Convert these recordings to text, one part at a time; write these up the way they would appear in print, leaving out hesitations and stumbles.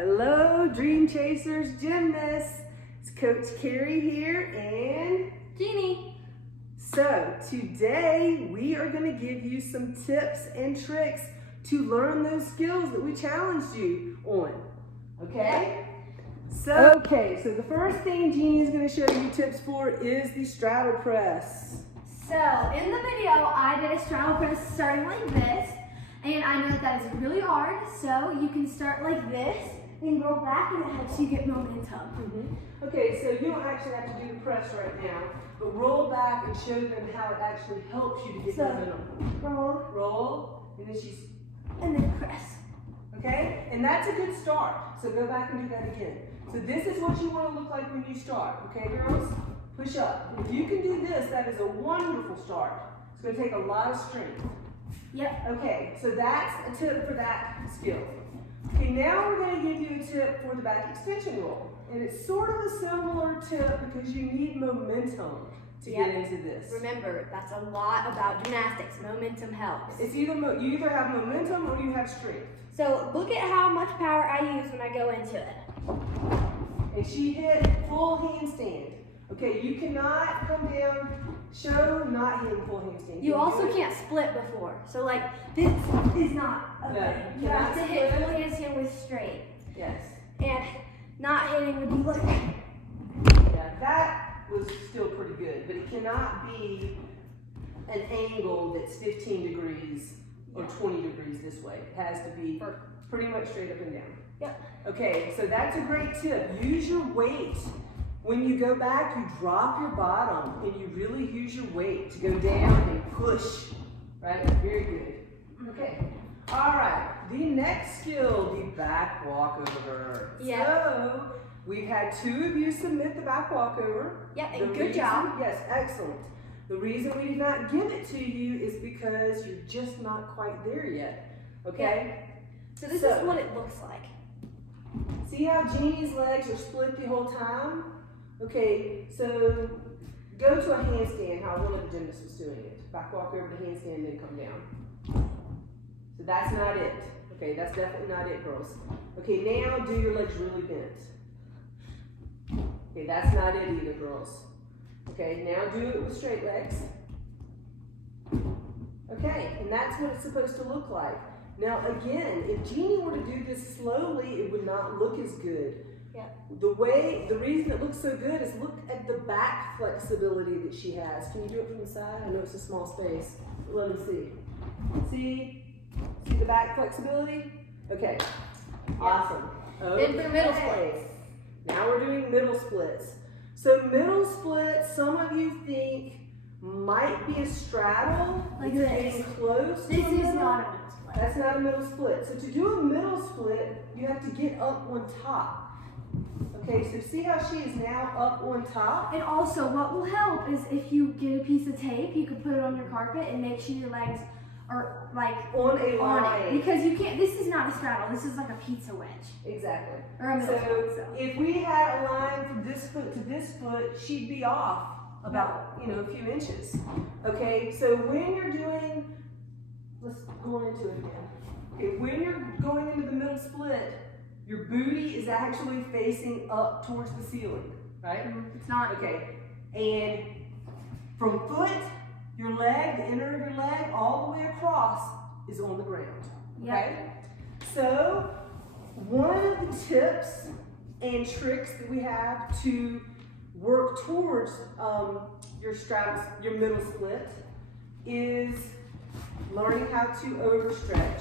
Hello, Dream Chasers Gymnasts. It's Coach Carrie here and Jeannie. So today we are going to give you some tips and tricks to learn those skills that we challenged you on. Okay? So the first thing Jeannie is going to show you tips for is the straddle press. So in the video, I did a straddle press starting like this, and I know that is really hard. So you can start like this, then roll back, and it helps you get momentum. Okay, so you don't actually have to do the press right now, but roll back and show them how it actually helps you to get momentum. Roll, and then press. Okay, and that's a good start. So go back and do that again. So this is what you want to look like when you start. Okay, girls? Push up. If you can do this, that is a wonderful start. It's going to take a lot of strength. Yep. Okay, so that's a tip for that skill. Okay, now we're going to give you a tip for the back extension roll. And it's sort of a similar tip because you need momentum to get into this. Remember, that's a lot about gymnastics. Momentum helps. It's either you either have momentum or you have strength. So look at how much power I use when I go into it. And she hit full handstand. Okay, you cannot come down, show not hitting full handstand. You also can't split before. So like, this is not a thing. You have to hit full handstand with straight. Yes. And not hitting would be like, yeah, that was still pretty good, but it cannot be an angle that's 15 degrees or 20 degrees this way. It has to be pretty much straight up and down. Yep. Okay, so that's a great tip. Use your weight. When you go back, you drop your bottom and you really use your weight to go down and push, right? Very good. Okay. All right, the next skill, the back walkover. Yeah. So, we've had 2 of you submit the back walkover. Yeah, and good job. Yes, excellent. The reason we did not give it to you is because you're just not quite there yet, okay? Yeah. So this is what it looks like. See how Jeannie's legs are split the whole time? Okay, so go to a handstand, how one of the gymnasts was doing it. Back walk over to handstand, then come down. So that's not it. Okay, that's definitely not it, girls. Okay, now do your legs really bent. Okay, that's not it either, girls. Okay, now do it with straight legs. Okay, and that's what it's supposed to look like. Now again, if Jeannie were to do this slowly, it would not look as good. Yeah. The reason it looks so good is look at the back flexibility that she has. Can you do it from the side? I know it's a small space, but let me see. See the back flexibility? Okay, awesome. Then for middle splits. Now we're doing middle splits. So middle splits, some of you think might be a straddle. Like you're this. getting close. This is not a middle split. That's not a middle split. So to do a middle split, you have to get up on top. Okay, so see how she is now up on top? And also, what will help is if you get a piece of tape, you can put it on your carpet and make sure your legs are like on it. Because you can't, this is not a straddle, this is like a pizza wedge. Exactly. Or a middle split, so. If we had a line from this foot to this foot, she'd be off about, a few inches. Okay, so when you're doing, let's go into it again. Okay, when you're going into the middle split, your booty is actually facing up towards the ceiling, right? It's not. Okay, and from foot, your leg, the inner of your leg, all the way across is on the ground, okay? Yep. So, one of the tips and tricks that we have to work towards your straddle, your middle split, is learning how to overstretch.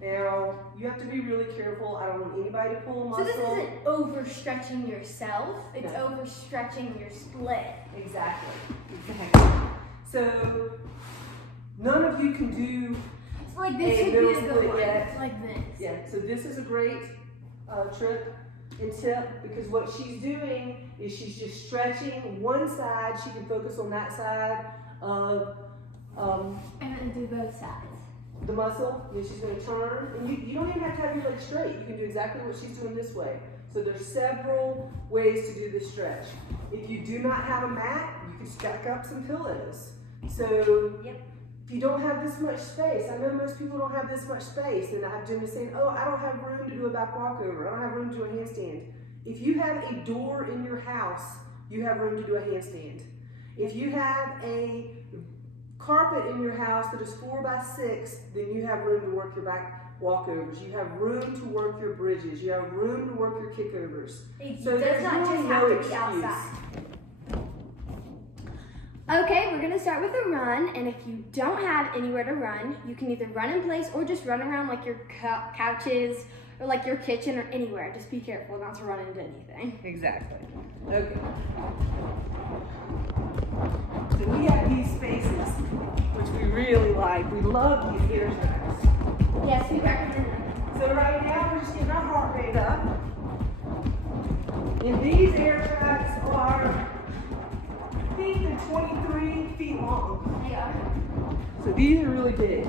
Now, you have to be really careful. I don't want anybody to pull a muscle. So this isn't overstretching yourself, it's overstretching your split. Exactly. So, none of you can do like this a would middle be a good split one. yet. Like this. Yeah, so this is a great trick and tip because what she's doing is she's just stretching one side. She can focus on that side of and then do both sides. The muscle, and she's going to turn, and you don't even have to have your legs straight. You can do exactly what she's doing this way. So there's several ways to do this stretch. If you do not have a mat, you can stack up some pillows. So If you don't have this much space, I know most people don't have this much space, and I have gymnasts saying, oh, I don't have room to do a back walkover, I don't have room to do a handstand. If you have a door in your house, you have room to do a handstand. If you have a carpet in your house that is 4 by 6, then you have room to work your back walkovers. You have room to work your bridges. You have room to work your kickovers. It So does not really just no have to be excuse. outside. Okay, we're gonna start with a run, and if you don't have anywhere to run, you can either run in place or just run around like your couches or like your kitchen or anywhere. Just be careful not to run into anything. Exactly. Okay. So we have these spaces, which we really like. We love these air tracks. Yes, we recommend them. So right now we're just getting our heart rate up. And these air tracks are, I think they're 23 feet long. They are. So these are really big.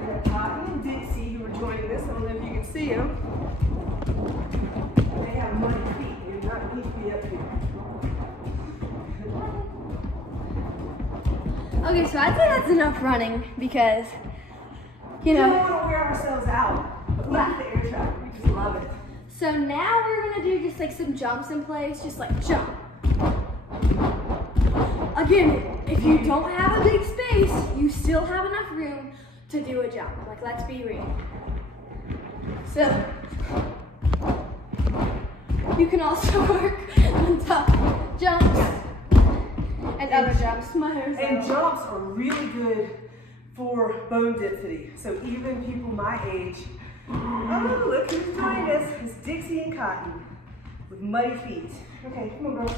We have Cotton and Dixie who are joining us. I don't know if you can see them. They have muddy feet. They do not need to be up here. Okay, so I'd say that's enough running because, you We don't know. want to wear ourselves out. But look at the air track. We just love it. So now we're gonna do just like some jumps in place, just like jump. Again, if you don't have a big space, you still have enough room to do a jump. Like, let's be real. So, you can also work on top jumps and other jumps. And jumps are really good for bone density. So even people my age, oh, look who's joined us. It's Dixie and Cotton with muddy feet. Okay, come on, girls.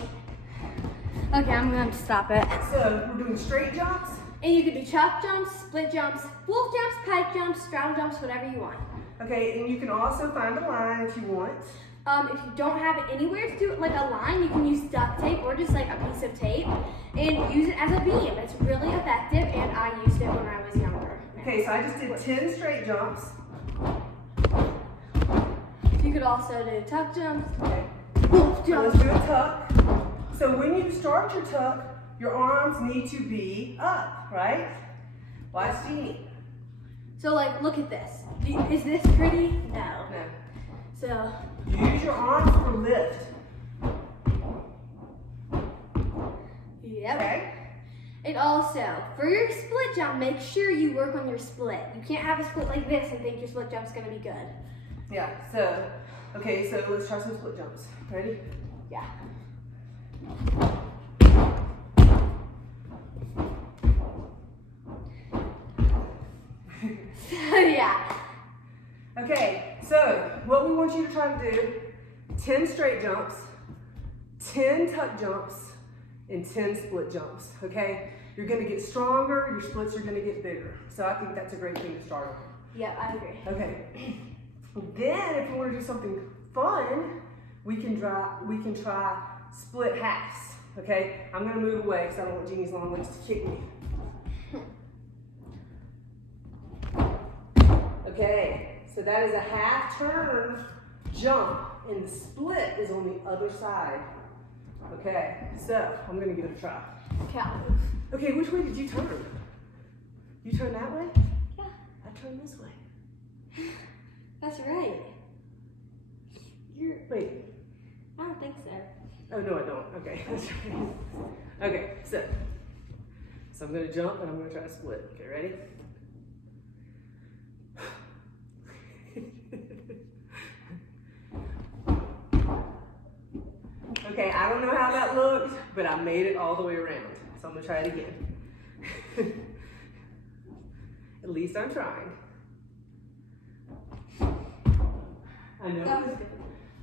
Okay, I'm gonna have to stop it. So we're doing straight jumps. And you can do chop jumps, split jumps, wolf jumps, pike jumps, straddle jumps, whatever you want. Okay, and you can also find a line if you want. If you don't have anywhere to do it like a line, you can use duct tape or just like a piece of tape and use it as a beam. It's really effective, and I used it when I was younger. Okay, so I just did 10 straight jumps. You could also do tuck jumps, Okay. wolf So jumps. let's do a tuck. So when you start your tuck, your arms need to be up, right? Watch Jeannie. So like, look at this. Is this pretty? No. No. So, Use your arms for lift. yep. Okay? And also, for your split jump, make sure you work on your split. You can't have a split like this and think your split jump's gonna be good. Yeah, so, okay, so let's try some split jumps. Ready? Yeah. Yeah. Okay, so what we want you to try to do, 10 straight jumps, 10 tuck jumps, and 10 split jumps, okay? You're gonna get stronger, your splits are gonna get bigger. So I think that's a great thing to start with. Yeah, I agree. Okay. Then if you want to do something fun, we can try split halves. Okay? I'm gonna move away because I don't want Jeannie's long legs to kick me. Okay, so that is a half turn jump, and the split is on the other side. Okay, so I'm gonna give it a try. Okay, I'll move. Okay, which way did you turn? You turn that way? Yeah, I turn this way. that's right. Wait. I don't think so. Oh, no, I don't. Okay. Okay, so I'm going to jump and I'm going to try to split. Okay, ready? Okay, I don't know how that looked, but I made it all the way around. So I'm going to try it again. At least I'm trying. I know. That was good.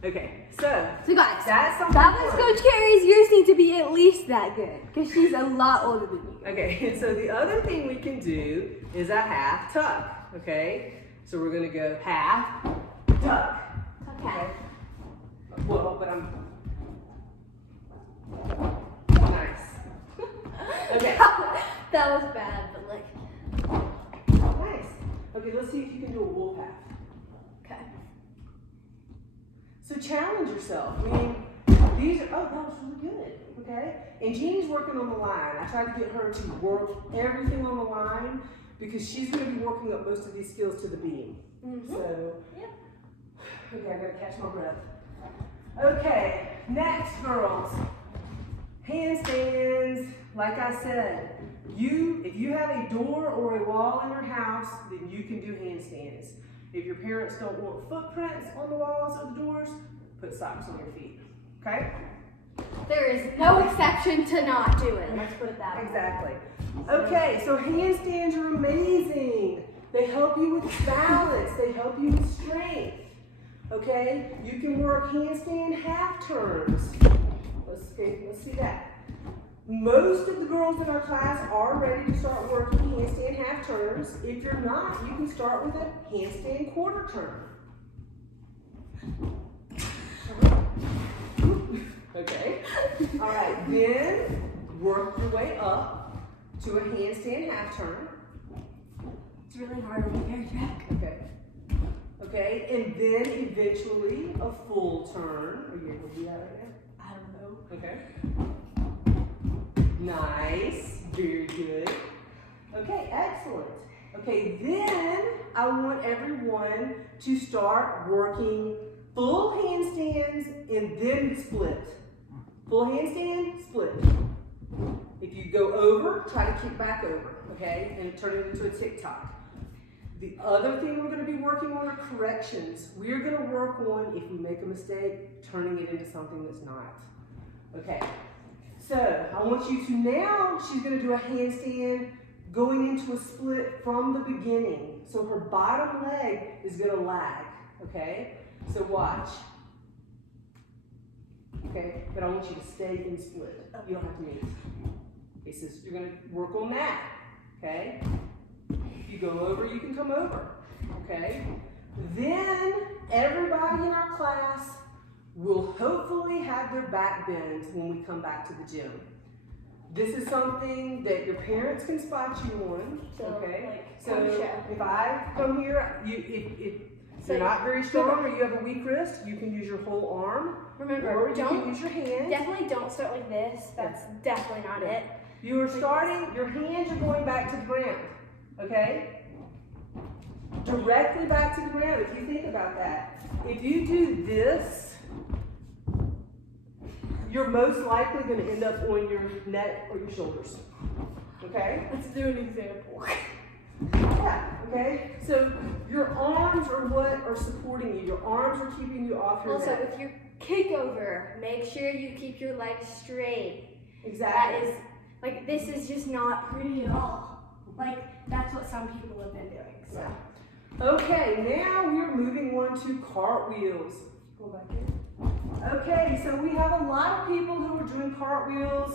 Okay, so So guys, that's something that was fun. Coach Carrie's. Yours need to be at least that good because she's a lot older than you. Okay, so the other thing we can do is a half tuck, okay? So we're gonna go half tuck. Okay. Well, but I'm nice. Okay. That was bad, but like, Nice. Okay, let's see if you can do a wolf half. okay. So challenge yourself. I mean, these are, oh, that was really good. okay? And Jeannie's working on the line. I tried to get her to work everything on the line because she's gonna be working up most of these skills to the beam. So, okay, I gotta catch my breath. Okay, next, girls. Handstands. Like I said, if you have a door or a wall in your house, then you can do handstands. If your parents don't want footprints on the walls of the doors, put socks on your feet, okay? There is no exception to not do it. Let's put it that way. Exactly. Okay, so handstands are amazing. They help you with balance. They help you with strength. Okay, you can work handstand half turns. Let's see that. Most of the girls in our class are ready to start working handstand half turns. If you're not, you can start with a handstand quarter turn. Okay. All right, then work your way up to a handstand half turn. It's really hard on the air track. Okay. Okay, and then eventually a full turn. Are you able to do that right now? I don't know. Okay. Nice. Very good. Okay, excellent. Okay, then I want everyone to start working full handstands and then split. Full handstand, split. If you go over, try to kick back over, okay? And turn it into a tick-tock. The other thing we're going to be working on are corrections. We're going to work on, if we make a mistake, turning it into something that's not. Okay, so I want you to now, she's going to do a handstand going into a split from the beginning. So her bottom leg is going to lag, okay? So watch. Okay, but I want you to stay in split. You don't have to meet. Okay, so you're going to work on that, okay? If you go over, you can come over, okay? Then everybody in our class will hopefully have their back bends when we come back to the gym. This is something that your parents can spot you on, okay? So if I come here, if you're not very strong or you have a weak wrist, you can use your whole arm. Remember, or you can use your hand. Definitely don't start like this. That's definitely not it. You are starting, your hands are going back to the ground, okay? Directly back to the ground, if you think about that. If you do this, you're most likely going to end up on your neck or your shoulders, okay? Let's do an example. Yeah, okay? So your arms are what are supporting you. Your arms are keeping you off your Also, neck. with your kick over, make sure you keep your legs straight. Exactly. That is, like, this is just not pretty at all. Like, that's what some people have been doing, so. Okay, now we're moving on to cartwheels. Go back here. Okay, so we have a lot of people who are doing cartwheels,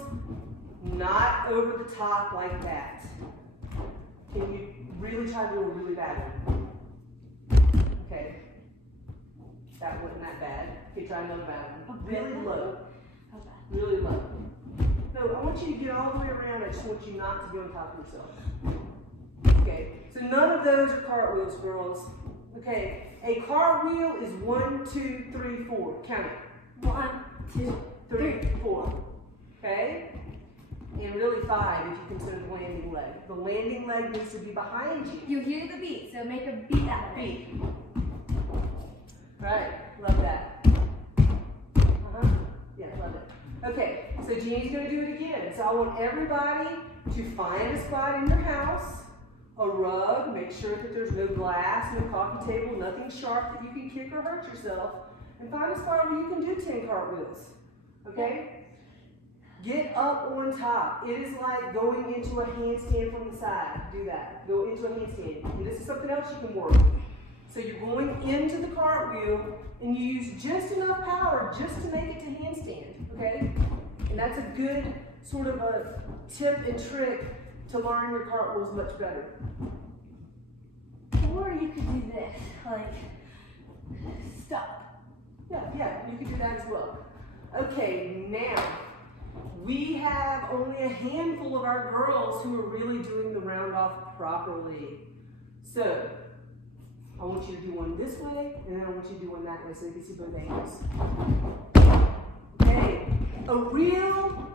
not over the top like that. Can you really try to do a really bad one? Okay. That wasn't that bad. Okay, try another bad one. Really low. Really low. No, I want you to get all the way around. I just want you not to be on top of yourself. Okay, so none of those are cartwheels, girls. Okay, a cartwheel is 1, 2, 3, 4. Count it. 1, 2, 3, 4. Okay? And really 5 if you consider the landing leg. The landing leg needs to be behind you. You hear the beat, so make a beat that way. Beat. Right, love that. Yeah, love it. Okay, so Jeannie's gonna do it again. So I want everybody to find a spot in your house, a rug, make sure that there's no glass, no coffee table, nothing sharp that you can kick or hurt yourself, and find a spot where you can do 10 cartwheels, okay? Get up on top. It is like going into a handstand from the side. Do that. Go into a handstand. And this is something else you can work. So you're going into the cartwheel and you use just enough power just to make it to handstand, okay? And that's a good sort of a tip and trick to learn your cartwheels much better. Or you could do this, like, stop. Yeah, you can do that as well. Okay, now, we have only a handful of our girls who are really doing the round off properly. So, I want you to do one this way, and then I want you to do one that way so you can see both angles. Okay, a real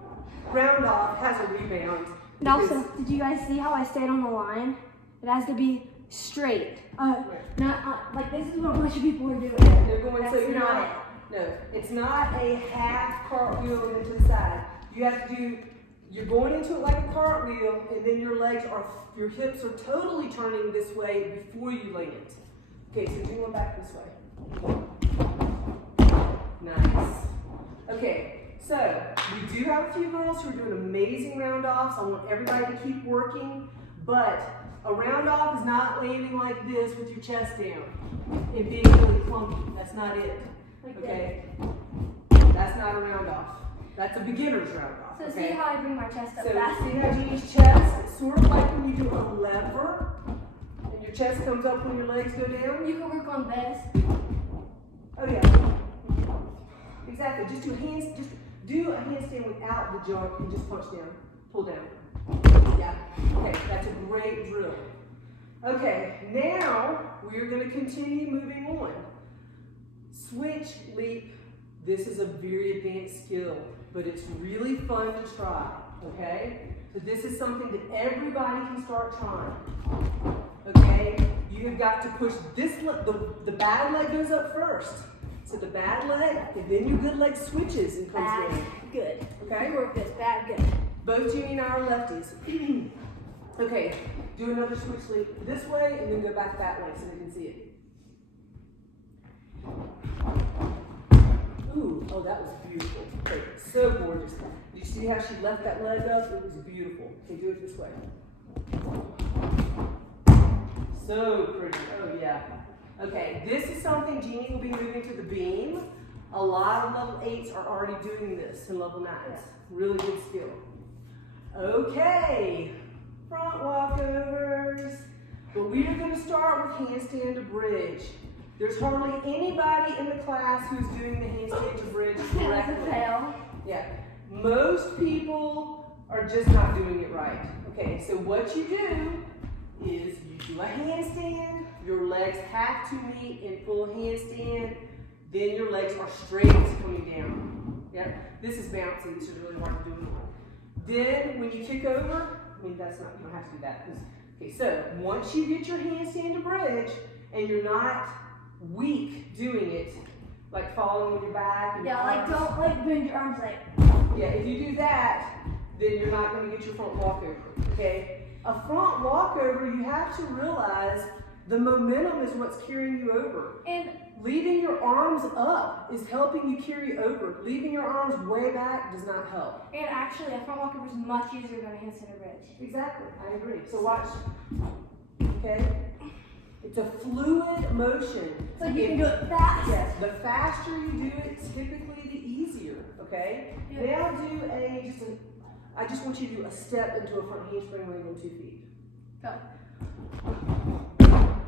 round off has a rebound. And also, did you guys see how I stayed on the line? It has to be straight. Not like this is what a bunch of people are doing. They're going That's so you're not it. No, it's not a half cartwheel into the side. You have to do, you're going into it like a cartwheel, and then your hips are totally turning this way before you land. Okay, so you're going back this way. Nice. Okay, so we do have a few girls who are doing amazing round offs. I want everybody to keep working, but a round off is not landing like this with your chest down and being really clunky. That's not it. Okay? That's not a round off. That's a beginner's round off. So okay? see how I bring my chest up So fast? see how Jeannie's chest, it's sort of like when you do a lever and your chest comes up when your legs go down. You can work on this. Oh yeah. Exactly. Just do a handstand without the jump and just punch down, pull down. Yeah. Okay, that's a great drill. Okay, now we're going to continue moving on. Switch leap. This is a very advanced skill, but it's really fun to try. Okay? So this is something that everybody can start trying. Okay? You have got to push this leg, the bad leg goes up first. So the bad leg, and then your good leg switches and comes Bad, down. good. Okay? You work this, bad, good. Both Jeannie and I are lefties. Okay, do another switch leap this way and then go back that way so they can see it. Ooh, oh, that was beautiful. Okay, so gorgeous. Did you see how she left that leg up? It was beautiful. Okay, do it this way. So pretty. Oh, yeah. Okay, this is something Jeannie will be moving to the beam. A lot of level 8s are already doing this in level 9s. Really good skill. Okay, front walkovers. But we are going to start with handstand to bridge. There's hardly anybody in the class who's doing the handstand to bridge correctly. Yeah, most people are just not doing it right. Okay, so what you do is you do a handstand, your legs have to meet in full handstand, then your legs are straight coming down. Yeah, this is bouncy, this is really hard to do. Then when you kick over, I mean that's not, you don't have to do that. Okay, so once you get your handstand to bridge and you're not weak doing it, like falling on your back. And Yeah, like don't like bend your arms like. Yeah, if you do that, then you're not going to get your front walkover. Okay, a front walkover, you have to realize the momentum is what's carrying you over. And leaving your arms up is helping you carry over. Leaving your arms way back does not help. And actually, a front walkover is much easier than a handstand to bridge. Exactly, I agree. So watch. Okay. It's a fluid motion. So you can do it fast. Yes, the faster you do it, typically the easier, okay? Yeah. Now do I just want you to do a step into a front handspring landing on 2 feet. Go.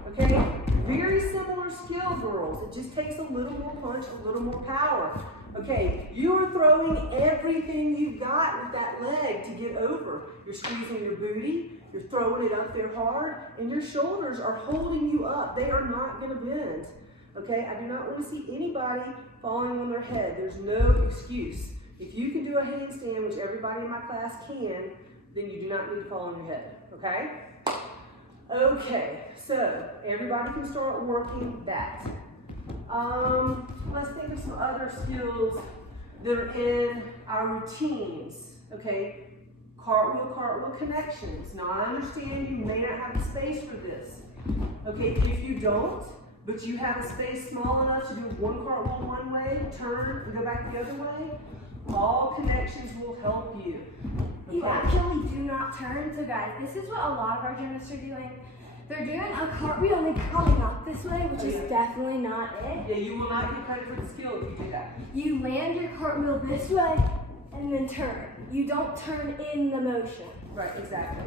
Okay? Very similar skill, girls. It just takes a little more punch, a little more power. Okay, you are throwing everything you've got with that leg to get over. You're squeezing your booty, you're throwing it up there hard, and your shoulders are holding you up. They are not going to bend. Okay, I do not want to see anybody falling on their head. There's no excuse. If you can do a handstand, which everybody in my class can, then you do not need to fall on your head. Okay? Okay, so everybody can start working that. Let's think of some other skills that are in our routines. Okay, cartwheel connections. Now I understand you may not have the space for this. Okay, if you don't, but you have a space small enough to do one cartwheel one way, turn and go back the other way, all connections will help you. Okay? You actually do not turn. So guys, this is what a lot of our gymnasts are doing. They're doing a cartwheel and they're coming up this way, which is definitely not it. Yeah, you will not get credit for the skill if you do that. You land your cartwheel this way and then turn. You don't turn in the motion. Right, exactly.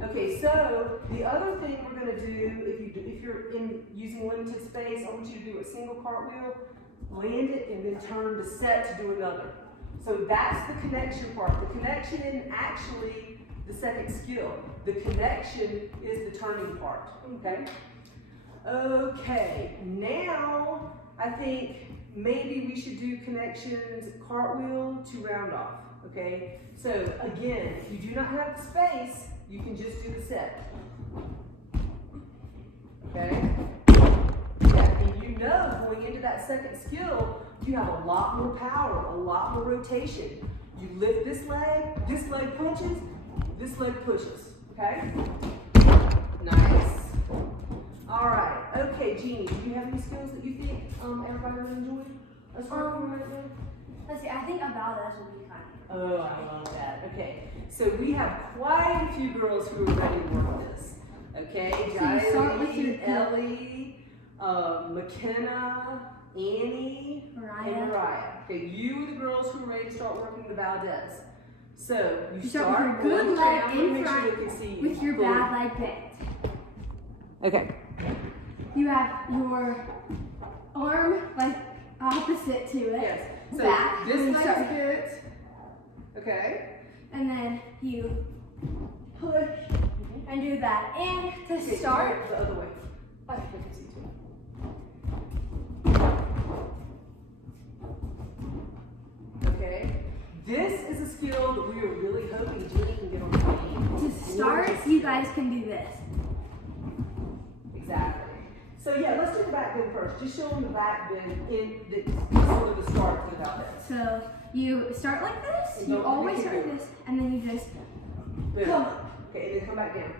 Okay, so the other thing we're going to do, if you're using limited space, I want you to do a single cartwheel, land it, and then turn to set to do another. So that's the connection part. The connection isn't actually the second skill. The connection is the turning part, okay? Okay, now I think maybe we should do connections cartwheel to round off. okay? So again, if you do not have the space, you can just do the set. Okay? Yeah, and you know going into that second skill, you have a lot more power, a lot more rotation. You lift this leg punches, this leg pushes, okay? Nice. All right, okay, Jeannie, do you have any skills that you think everybody would enjoy? Let's work on right now. Let's see, I think Valdez would be fun. Oh, I love that. Okay, so we have quite a few girls who are ready to work this. Okay, So you start with your Ellie, McKenna, Annie, Mariah. and Mariah. Okay, you are the girls who are ready to start working the Valdez. So you start with your good leg in make sure front they can see you. with your bad leg bent. Okay. You have your arm like opposite to it. Yes. So back. this and leg start- is good. Okay. And then you push and do that. And to start, The other way. I can see too. Okay. This is a skill that we are really hoping Jeannie can get on the team. to start, you guys can do this. Exactly. So yeah, let's do the back bend first. Just show them the back bend in the sort of the start to the Valdez. So you start like this. And You don't always forget start to like this, and then you just Boom. come up. Okay, and then come back down.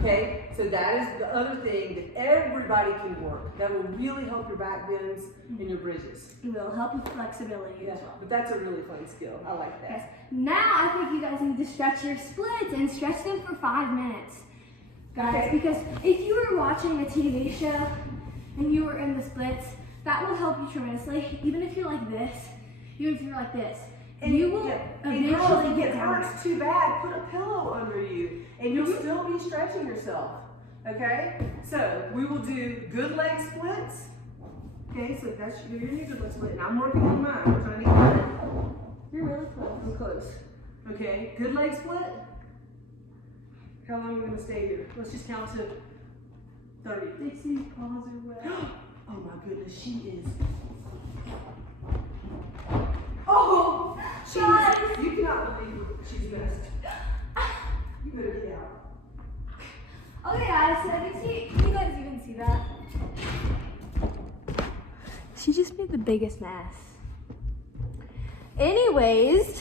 Okay, so that is the other thing that everybody can work. That will really help your back bends and your bridges. It will help with flexibility as well. But that's a really fun skill. I like that. Yes. Now I think you guys need to stretch your splits and stretch them for 5 minutes. Guys, Okay. because if you were watching a TV show and you were in the splits, that will help you tremendously. Even if you're like this, even if you're like this, And you will and girls, eventually if get it down. hurts too bad, put a pillow under you and you'll still be stretching yourself. Okay? So we will do good leg splits. Okay, so that's you're in your good leg split, and I'm working on mine. We're trying to get mine. You're really close. I'm close. Okay, good leg split. How long are we gonna stay here? Let's just count to 30. Dixie's paws are wet. Oh my goodness, she is. Oh, She guys. is, you cannot believe what she's missed. You better get out. Okay, guys, so can you guys even see that? She just made the biggest mess. Anyways,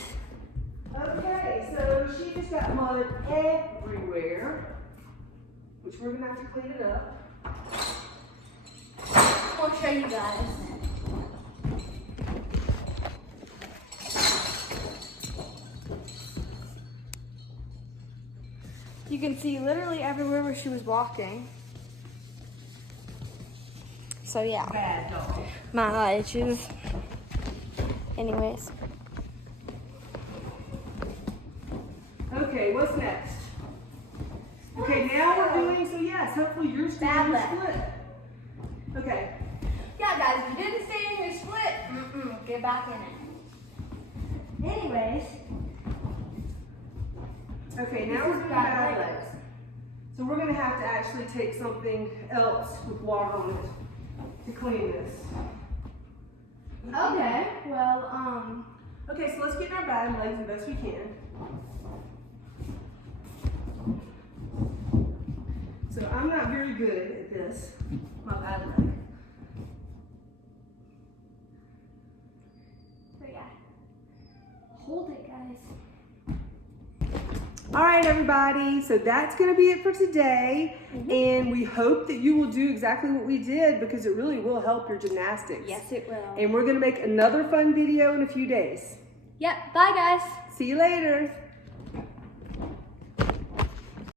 Okay, so she just got mud everywhere, which we're gonna have to clean it up. I'll show you guys. You can see literally everywhere where she was walking. So yeah, Bad dog. my eye itches. Anyways. Okay, what's next? Okay, now we're doing, so yes, hopefully you're still Bad in your leg. split. Okay, Yeah, guys, if you didn't stay in your split, get back in it. Anyways, okay, This now we're is doing bad bad legs. legs. So we're gonna have to actually take something else with water on it to clean this. okay, well, Okay, so let's get in our bad legs the best we can. So I'm not very good at this, my bad leg. so yeah, hold it, guys. All right, everybody. So that's going to be it for today. And we hope that you will do exactly what we did because it really will help your gymnastics. Yes, it will. And we're going to make another fun video in a few days. Yep, bye, guys. See you later.